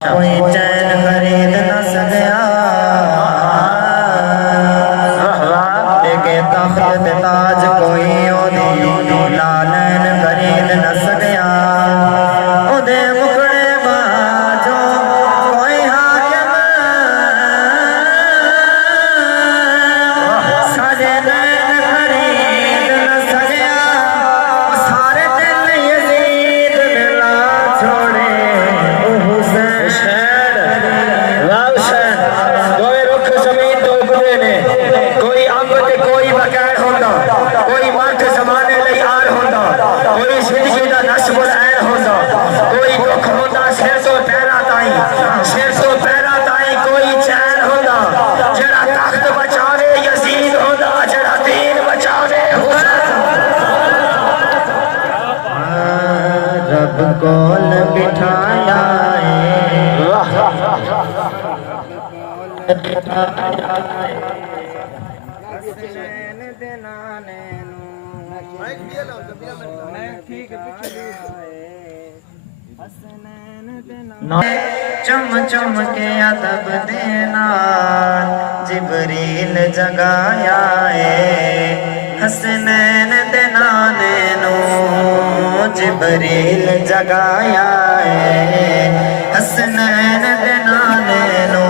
कोई चैन खरीद न सकिया लेके तख्त ताज कोई ओदी लालन खरीद न सकिया ओदे मुखड़े बाजो कोई हाकिम सारे नैन खरीद न सकिया सारे दिल यजीद ने ला छोड़े रब कोल बिठाया चम चम के अदब देना जिबरील जगाया हसनैन देना नैनो जिबरील जगाया हसनैन देना नैनो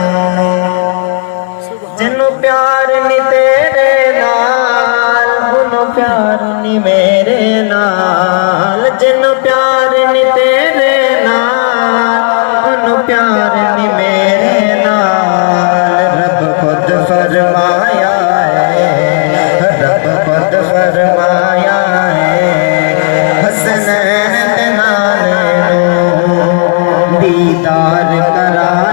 जिन्नू प्यार नी तेरे नाल उन्नू प्यार नी मेरे नाल जिन्नू प्यार नी तेरे नाल उन्नू प्यार नी मेरे नाल रब खुद फरमाया रब खुद फरमाया हसनैन दीदार करा